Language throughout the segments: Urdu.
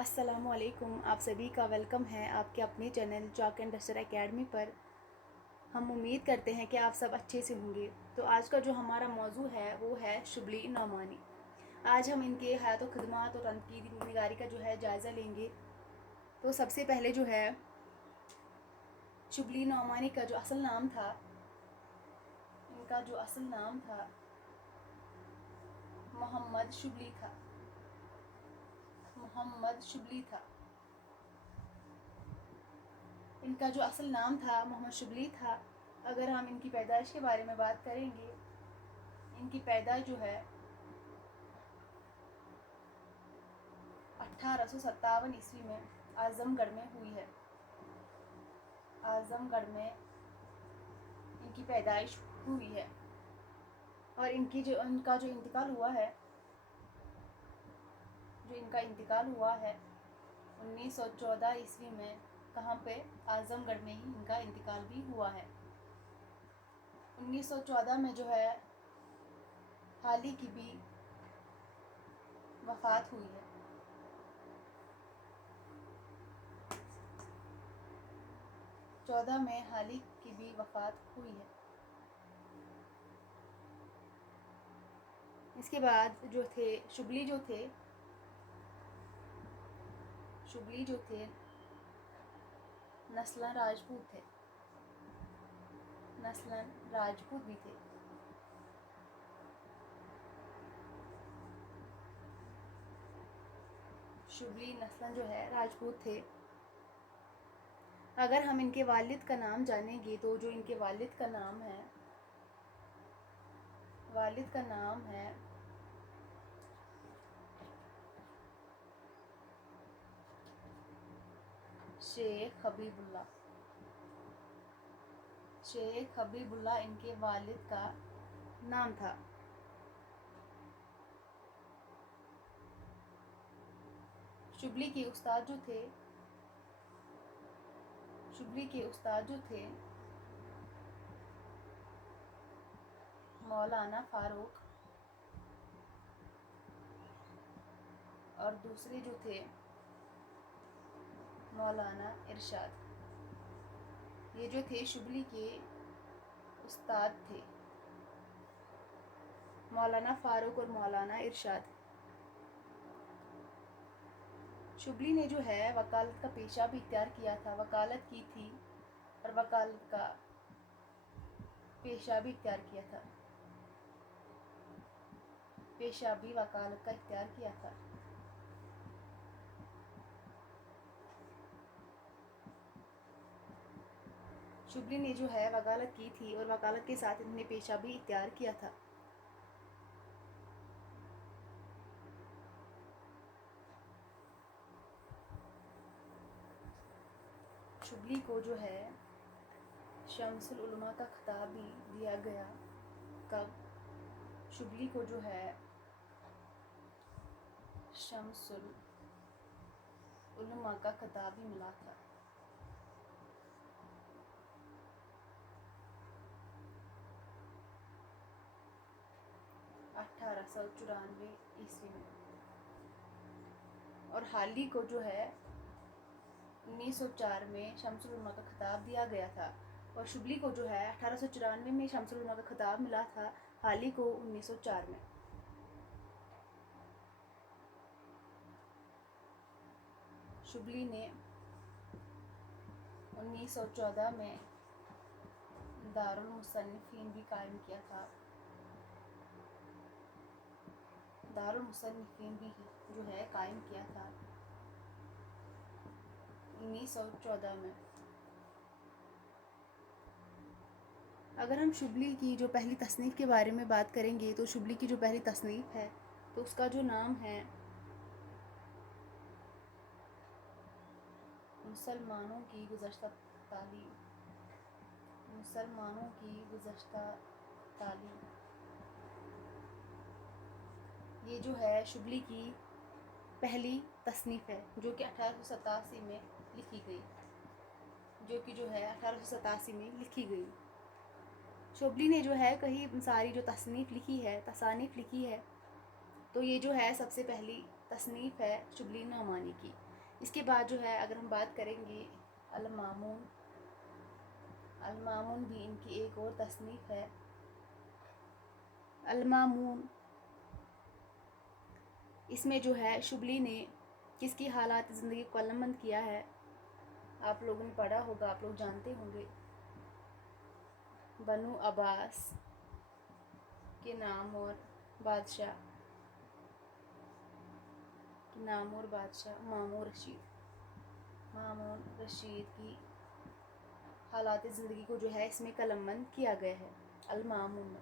السلام علیکم، آپ سبھی کا ویلکم ہے آپ کے اپنے channel Chalk and Duster Academy پر۔ ہم امید کرتے ہیں کہ آپ سب اچھے سے ہوں گے۔ تو آج کا جو ہمارا موضوع ہے وہ ہے شبلی نعمانی۔ آج ہم ان کے حیات و خدمات اور تنقیدی نگاری کا جو ہے جائزہ لیں گے۔ تو سب سے پہلے جو ہے شبلی نعمانی کا جو اصل نام تھا، ان کا جو اصل نام تھا محمد شبلی تھا۔ ان کا جو اصل نام تھا محمد شبلی تھا۔ اگر ہم ان کی پیدائش کے بارے میں بات کریں گے، ان کی پیدائش جو ہے 1857 عیسوی میں اعظم گڑھ میں ہوئی ہے۔ اعظم گڑھ میں ان کی پیدائش ہوئی ہے اور ان کا جو انتقال ہوا ہے 1914 عیسوی میں، کہاں پہ؟ اعظم گڑھ میں ہی ان کا انتقال بھی ہوا ہے۔ 1914 میں جو ہے حال ہی کی بھی وفات ہوئی ہے۔ حال ہی کی بھی وفات ہوئی ہے۔ اس کے بعد شبلی جو تھے نسلاً راجپوت بھی تھے۔ شبلی نسلاً جو ہے راجپوت تھے۔ اگر ہم ان کے والد کا نام جانیں گے تو جو ان کے والد کا نام ہے شیخ حبیب اللہ ان کے والد کا نام تھا۔ شبلی کے استاد جو تھے مولانا فاروق، اور دوسرے جو تھے مولانا ارشاد۔ یہ جو تھے شبلی کے استاد تھے، مولانا فاروق اور مولانا ارشاد۔ شبلی نے جو ہے وکالت کا پیشہ بھی اختیار کیا تھا، وکالت کی تھی اور وکالت کا پیشہ بھی اختیار کیا تھا۔ وکالت کا اختیار کیا تھا۔ شبلی نے جو ہے وکالت کی تھی اور وکالت کے ساتھ انہوں نے پیشہ بھی اختیار کیا تھا۔ شبلی کو جو ہے شمس العلماء کا خطاب بھی دیا گیا۔ کب؟ شبلی کو جو ہے شمس العلماء کا خطاب بھی ملا تھا۔ 1894 عیسوی میں، اور حال ہی کو جو ہے 1904 میں شمس العلماء کا خطاب دیا گیا تھا، اور شبلی کو جو ہے 1894 میں شمس العلماء کا خطاب ملا تھا، حال ہی کو 1904 میں۔ شبلی نے 1914 میں دارالمصنفین بھی قائم کیا تھا۔ دارالمصنفین بھی جو ہے قائم کیا تھا 1914 میں۔ اگر ہم شبلی کی جو پہلی تصنیف کے بارے میں بات کریں گے تو شبلی کی جو پہلی تصنیف ہے تو اس کا جو نام ہے مسلمانوں کی گزشتہ تعلیم۔ یہ جو ہے شبلی کی پہلی تصنیف ہے جو کہ 1887 میں لکھی گئی۔ شبلی نے جو ہے کہیں ساری جو تصانیف لکھی ہے تو یہ جو ہے سب سے پہلی تصنیف ہے شبلی نعمانی کی۔ اس کے بعد جو ہے اگر ہم بات کریں گے المامون، المامون بھی ان کی ایک اور تصنیف ہے۔ المامون اس میں جو ہے شبلی نے کس کی حالات زندگی کو قلم بند کیا ہے؟ آپ لوگوں نے پڑھا ہوگا، آپ لوگ جانتے ہوں گے۔ بنو عباس کے نام اور بادشاہ مامون رشید کی حالات زندگی کو جو ہے اس میں قلم بند کیا گیا ہے، المامون۔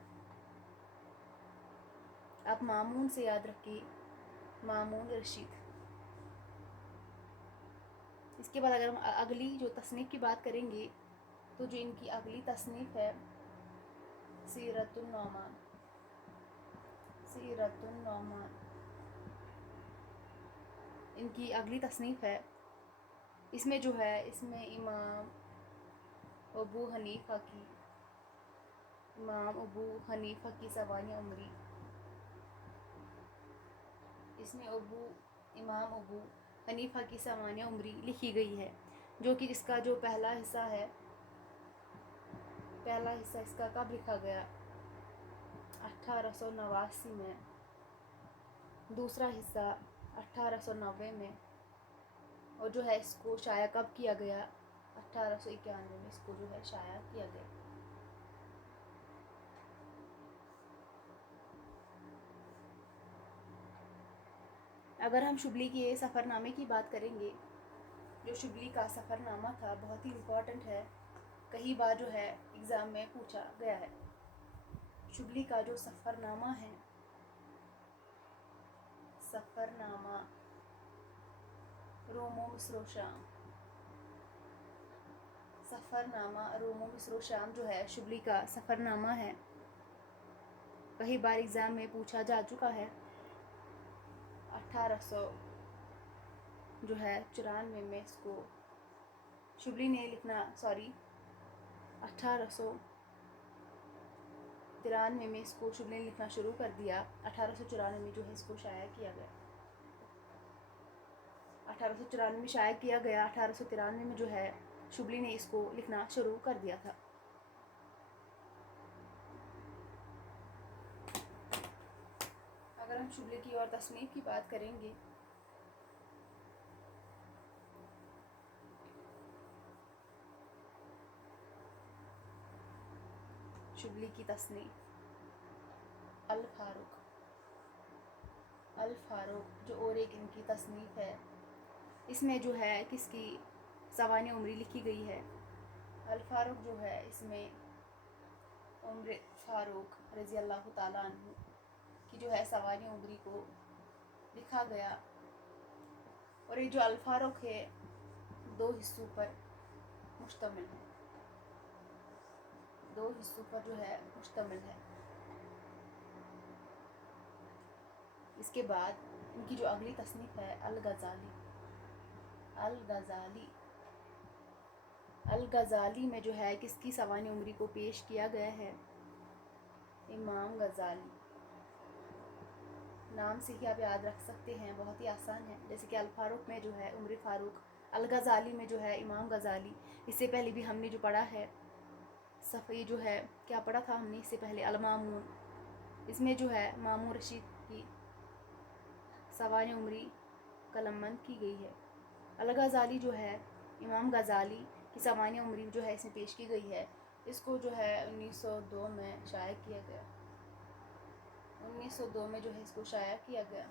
آپ مامون سے یاد رکھیے، مامون رشید۔ اس کے بعد اگر ہم اگلی جو تصنیف کی بات کریں گے تو جو ان کی اگلی تصنیف ہے سیرت النعمان۔ ان کی اگلی تصنیف ہے، اس میں جو ہے اس میں امام ابو حنیفہ کی سوانح عمری، اس میں امام ابو حنیفہ کی سوانح عمری لکھی گئی ہے، جو کہ اس کا جو پہلا حصہ اس کا کب لکھا گیا؟ 1889 میں، دوسرا حصہ 1890 میں، اور جو ہے اس کو شائع کب کیا گیا؟ 1891 میں اس کو جو ہے شائع کیا گیا۔ اگر ہم شبلی کے سفر نامے کی بات کریں گے، جو شبلی کا سفر نامہ تھا بہت ہی امپورٹنٹ ہے، کئی بار جو ہے ایگزام میں پوچھا گیا ہے۔ شبلی کا جو سفر نامہ ہے، روم و مصر و شام، روم و مصر و شام جو ہے شبلی کا سفر نامہ ہے، کئی بار ایگزام میں پوچھا جا چکا ہے۔ 1894 میں اس کو شبلی نے 1893 میں اس کو شبلی نے لکھنا شروع کر دیا، 1894 میں جو ہے اس کو شائع کیا گیا۔ 1894 میں شائع کیا گیا، 1893 میں جو ہے شبلی نے اس کو لکھنا شروع کر دیا تھا۔ اگر ہم شبلی کی اور تصنیف کی بات کریں گے، شبلی کی تصنیف الفاروق جو اور ایک ان کی تصنیف ہے، اس میں جو ہے کس کی سوانح عمری لکھی گئی ہے؟ الفاروق جو ہے اس میں عمر فاروق رضی اللہ تعالیٰ عنہ کی جو ہے سوانح عمری کو لکھا گیا، اور یہ جو الفاروق ہے 2 حصوں پر مشتمل ہے۔ اس کے بعد ان کی جو اگلی تصنیف ہے الغزالی میں جو ہے کس کی سوانح عمری کو پیش کیا گیا ہے؟ امام غزالی۔ نام سے ہی آپ یاد رکھ سکتے ہیں، بہت ہی آسان ہے، جیسے کہ الفاروق میں جو ہے عمر فاروق، الغزالی میں جو ہے امام غزالی۔ اس سے پہلے بھی ہم نے جو پڑھا ہے صفحے جو ہے کیا پڑھا تھا ہم نے اس سے پہلے؟ المامون، اس میں جو ہے مامون رشید کی سوانح عمری قلم بند کی گئی ہے۔ الغزالی جو ہے امام غزالی کی سوانح عمری جو ہے اس میں پیش کی گئی ہے، اس کو جو ہے 1902 میں شائع کیا گیا۔ 1902 میں جو ہے اس کو شائع کیا گیا۔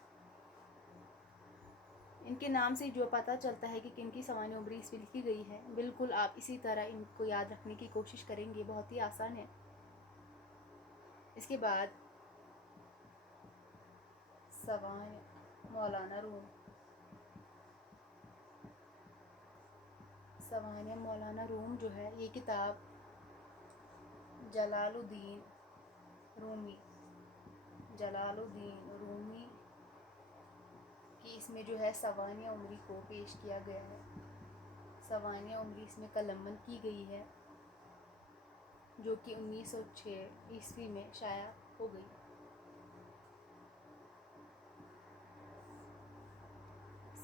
ان کے نام سے جو پتہ چلتا ہے کہ کن کی سوانح عمری اس میں لکھی گئی ہے، بالکل آپ اسی طرح ان کو یاد رکھنے کی کوشش کریں گے، بہت ہی آسان ہے۔ اس کے بعد سوانح مولانا روم جو ہے یہ کتاب جلال الدین رومی کی اس میں جو ہے سوانح عمری کو پیش کیا گیا ہے، سوانح عمری اس میں قلم بند کی گئی ہے، جو کہ 1906 میں شائع ہو گئی۔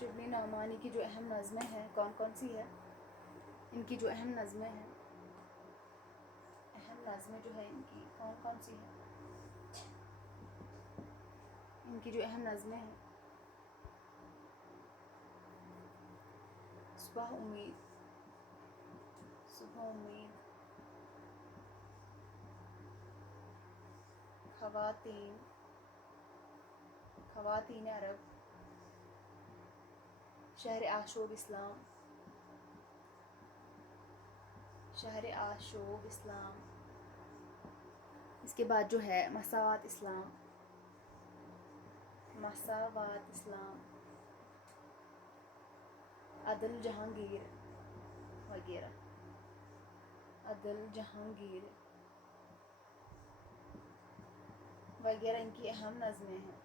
شبلی نعمانی کی جو اہم نظمیں ہیں کون کون سی ہے؟ ان کی جو اہم نظمیں ہیں، اہم نظمیں جو ہے ان کی کون کون سی ہیں؟ ان کی جو اہم نظمیں ہیں: صبح امید، صبح امید، خواتین، خواتین عرب، شہر آشوب اسلام، شہر آشوب اسلام، اس کے بعد جو ہے مساوات اسلام، مساوات اسلام، عدل جہانگیر وغیرہ، عدل جہانگیر وغیرہ ان کی اہم نظمیں ہیں۔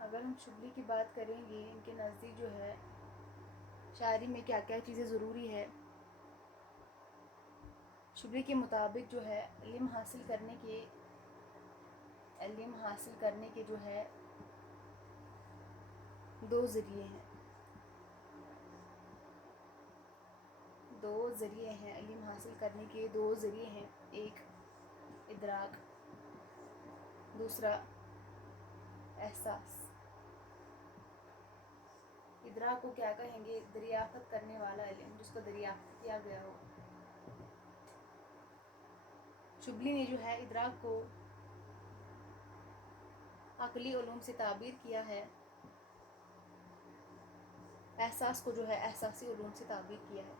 اگر ہم شبلی کی بات کریں گے، ان کے نزدیک جو ہے شاعری میں کیا کیا چیزیں ضروری ہے، شبلی کے مطابق جو ہے علم حاصل کرنے کے جو ہے دو ذریعے ہیں، دو ذریعے ہیں، علم حاصل کرنے کے دو ذریعے ہیں، ایک ادراک، دوسرا احساس۔ ادراک کو کیا کہیں گے؟ دریافت کرنے والا علم، جس کو دریافت کیا گیا ہو۔ شبلی نے جو ہے ادراک کو عقلی علوم سے تعبیر کیا ہے، احساس کو جو ہے احساسی علوم سے تعبیر کیا ہے۔